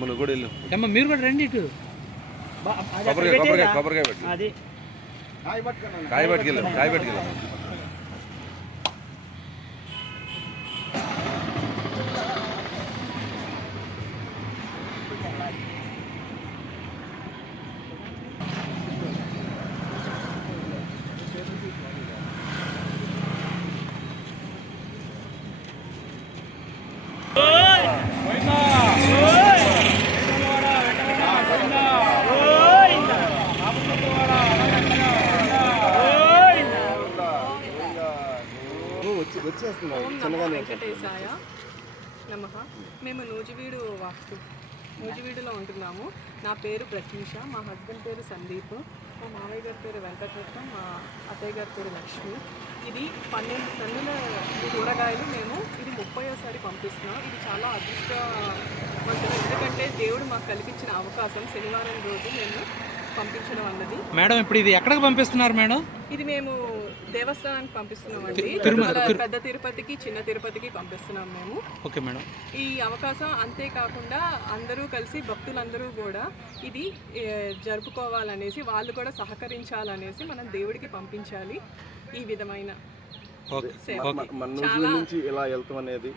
మన కూడా వెళ్ళు. ఏమ్మా మీరు కూడా రండి ఇటు. కొబ్బరికాయ కొబ్బరికాయ? కొబ్బరికాయ పెట్టి. కాయ పట్టుకెళ్ళాం కాయ పట్టుకెళ్ళాం నమో వెంకటేశాయ నమ. మేము నూజివీడు వాస్తు నూజివీడులో ఉంటున్నాము. నా పేరు ప్రత్యూష మా హస్బెండ్ పేరు సందీప్ మా మామయ్య గారి పేరు వెంకటరత్నం మా అత్తయ్య గారి పేరు లక్ష్మి. ఇది పన్నెండు టన్నుల కూరగాయలు మేము ఇది ముప్పయోసారి పంపిస్తున్నాం. ఇది చాలా అదృష్టవంతులు ఎందుకంటే దేవుడు మాకు కల్పించిన అవకాశం శనివారం రోజు మేము పంపించడం అన్నది. మేడం ఇప్పుడు ఇది ఎక్కడికి పంపిస్తున్నారు మేడం? ఇది మేము దేవస్థానానికి పంపిస్తున్నామండి తిరుమల- తిరుమల పెద్ద తిరుపతికి చిన్న తిరుపతికి పంపిస్తున్నాం మేము. Okay madam. ఈ అవకాశం అంతేకాకుండా అందరూ కలిసి భక్తులందరూ కూడా ఇది జరుపుకోవాలనేసి వాళ్ళు కూడా సహకరించాలనేసి మనం దేవుడికి పంపించాలి ఈ విధమైన మన నుంచి ఇలా వెళ్తాం అనేది